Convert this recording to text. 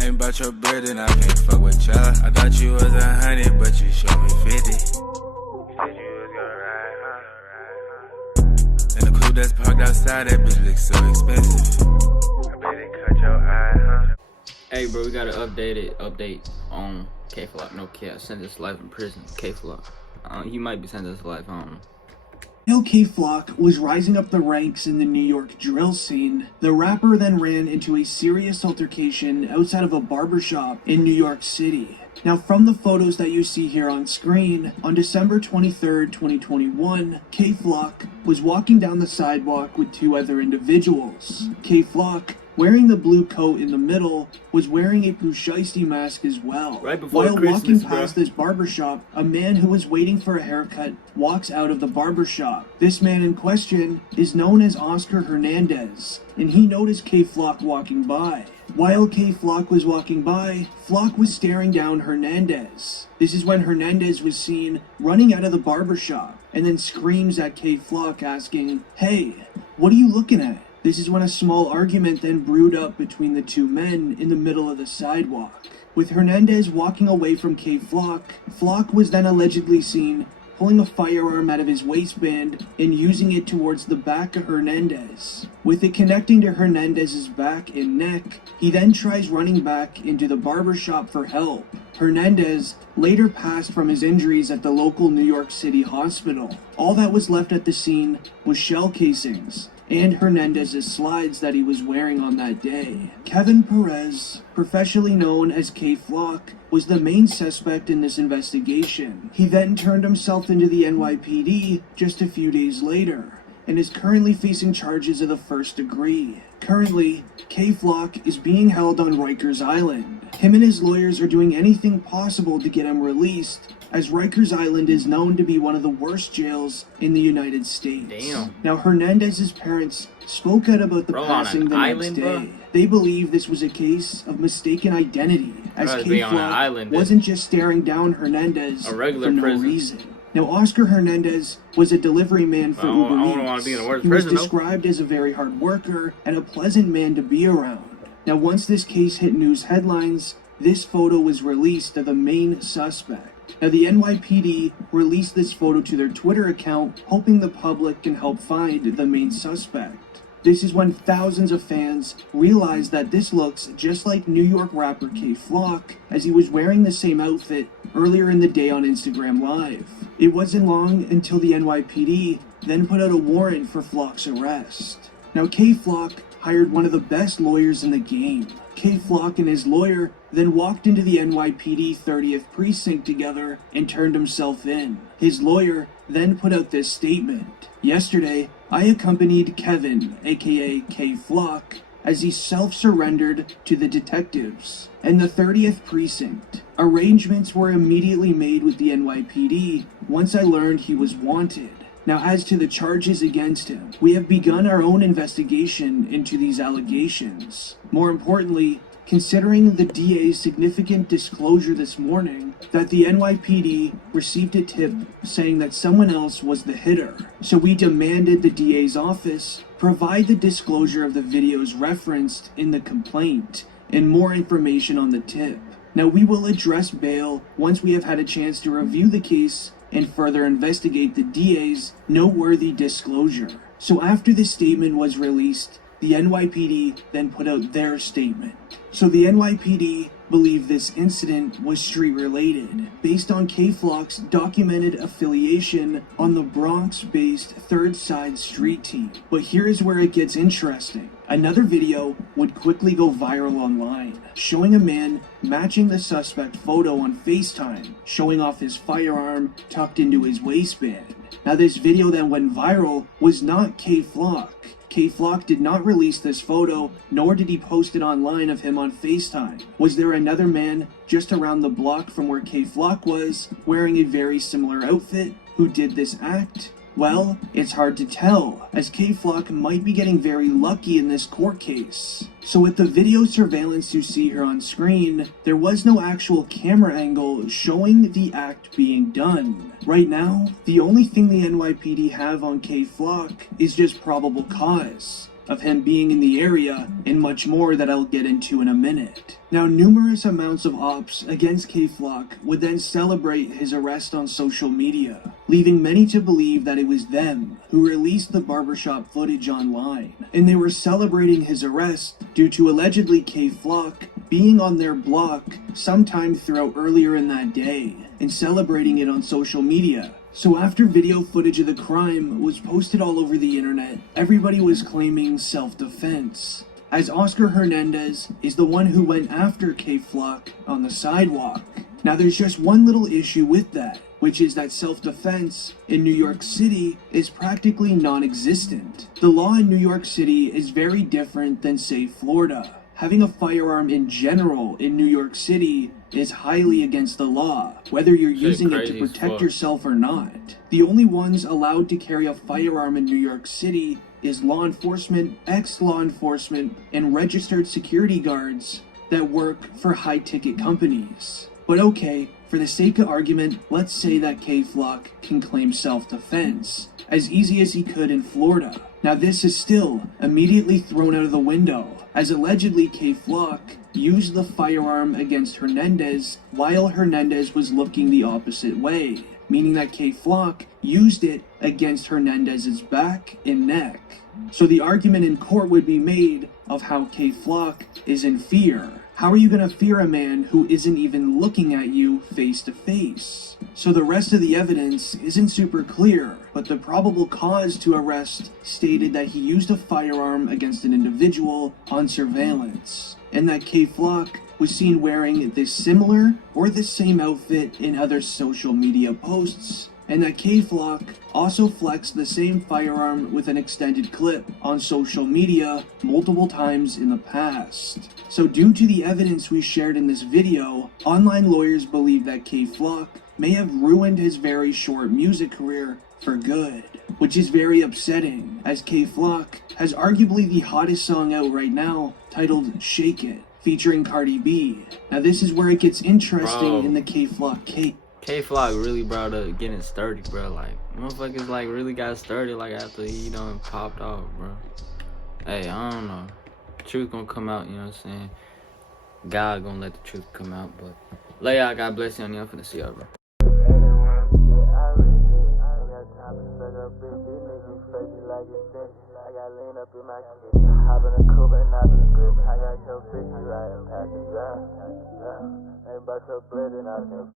Ain't about your bread and I can't fuck with ya. I thought you was 100, but you showed me 50. You said you was gonna ride, huh? And the coupe that's parked outside, that bitch looks so expensive. I bet it cut your eye, huh? Hey bro, we got an update on K-Flock. No cap, sentenced to life in prison. K-Flock. He might be sentenced to life, I don't know. While K-Flock was rising up the ranks in the New York drill scene, the rapper then ran into a serious altercation outside of a barbershop in New York City. Now, from the photos that you see here on screen, on December 23rd, 2021, K-Flock was walking down the sidewalk with two other individuals. K-Flock, wearing the blue coat in the middle, was wearing a Pusheisty mask as well. Right before While Christmas, walking bro. past this barbershop, a man who was waiting for a haircut walks out of the barbershop. This man in question is known as Oscar Hernandez, and he noticed K-Flock walking by. While K-Flock was walking by, Flock was staring down Hernandez. This is when Hernandez was seen running out of the barbershop and then screams at K-Flock asking, "Hey, what are you looking at?" This is when a small argument then brewed up between the two men in the middle of the sidewalk. With Hernandez walking away from K-Flock, Flock was then allegedly seen pulling a firearm out of his waistband and using it towards the back of Hernandez. With it connecting to Hernandez's back and neck, he then tries running back into the barbershop for help. Hernandez later passed from his injuries at the local New York City hospital. All that was left at the scene was shell casings and Hernandez's slides that he was wearing on that day. Kevin Perez, professionally known as K-Flock, was the main suspect in this investigation. He then turned himself into the NYPD just a few days later and is currently facing charges of the first degree. Currently, K-Flock is being held on Rikers Island. Him and his lawyers are doing anything possible to get him released, as Rikers Island is known to be one of the worst jails in the United States. Damn. Now, Hernandez's parents spoke out about the Bro, passing on an the island, next bro? day. They believe this was a case of mistaken identity, as I'd be on an K-Flock island, dude. wasn't just staring down Hernandez A regular for no prison. reason. Now, Oscar Hernandez was a delivery man for I Uber don't wanna Eats. be in the worst He was prison, though. described as a very hard worker and a pleasant man to be around. Now, once this case hit news headlines, this photo was released of the main suspect. Now, the NYPD released this photo to their Twitter account, hoping the public can help find the main suspect. This is when thousands of fans realized that this looks just like New York rapper K-Flock, as he was wearing the same outfit earlier in the day on Instagram Live. It wasn't long until the NYPD then put out a warrant for Flock's arrest. Now, K-Flock hired one of the best lawyers in the game. K-Flock and his lawyer then walked into the NYPD 30th precinct together and turned himself in. His lawyer then put out this statement. "Yesterday, I accompanied Kevin, aka K-Flock, as he self-surrendered to the detectives and the 30th precinct. Arrangements were immediately made with the NYPD once I learned he was wanted. Now, as to the charges against him, we have begun our own investigation into these allegations. More importantly, considering the DA's significant disclosure this morning that the NYPD received a tip saying that someone else was the hitter. So we demanded the DA's office provide the disclosure of the videos referenced in the complaint and more information on the tip. Now, we will address bail once we have had a chance to review the case and further investigate the DA's noteworthy disclosure." So after the statement was released, the NYPD then put out their statement. So the NYPD believe this incident was street-related, based on K-Flock's documented affiliation on the Bronx-based Third Side Street team. But here is where it gets interesting. Another video would quickly go viral online, showing a man matching the suspect photo on FaceTime, showing off his firearm tucked into his waistband. Now, this video that went viral was not K-Flock. K-Flock did not release this photo, nor did he post it online of him on FaceTime. Was there another man just around the block from where K-Flock was, wearing a very similar outfit, who did this act? Well, it's hard to tell, as K-Flock might be getting very lucky in this court case. So with the video surveillance you see here on screen, there was no actual camera angle showing the act being done. Right now, the only thing the NYPD have on K-Flock is just probable cause. of him being in the area and much more that I'll get into in a minute. Now, numerous amounts of ops against K-Flock would then celebrate his arrest on social media, leaving many to believe that it was them who released the barbershop footage online, and they were celebrating his arrest due to allegedly K-Flock being on their block sometime throughout earlier in that day and celebrating it on social media. So after video footage of the crime was posted all over the internet, everybody was claiming self-defense, as Oscar Hernandez is the one who went after K-Flock on the sidewalk. Now there's just one little issue with that, which is that self-defense in New York City is practically non-existent. The law in New York City is very different than, say, Florida. Having a firearm in general in New York City is highly against the law, whether you're using it to protect yourself or not. The only ones allowed to carry a firearm in New York City is law enforcement, ex-law enforcement, and registered security guards that work for high-ticket companies. But okay, for the sake of argument, let's say that K-Flock can claim self-defense, as easy as he could in Florida. Now this is still immediately thrown out of the window, as allegedly K-Flock used the firearm against Hernandez while Hernandez was looking the opposite way, meaning that K-Flock used it against Hernandez's back and neck. So the argument in court would be made of how K-Flock is in fear. How are you going to fear a man who isn't even looking at you face to face? So the rest of the evidence isn't super clear, but the probable cause to arrest stated that he used a firearm against an individual on surveillance, and that K-Flock was seen wearing this similar or the same outfit in other social media posts, and that K-Flock also flexed the same firearm with an extended clip on social media multiple times in the past. So due to the evidence we shared in this video, online lawyers believe that K-Flock may have ruined his very short music career for good, which is very upsetting, as K-Flock has arguably the hottest song out right now, titled Shake It, featuring Cardi B. Now this is where it gets interesting in the K-Flock case. K-Flock really brought up getting sturdy, bro. Like, motherfuckers, like, really got sturdy, like, after he done popped off, bro. Hey, I don't know. Truth gonna come out, you know what I'm saying? God gonna let the truth come out, but lay y'all, God bless you, and I'm finna see y'all, bro. I got lean up in my shit. Hop in a coupe and not the grip. I got your bitch riding past the drive. Ain't about your blood and I can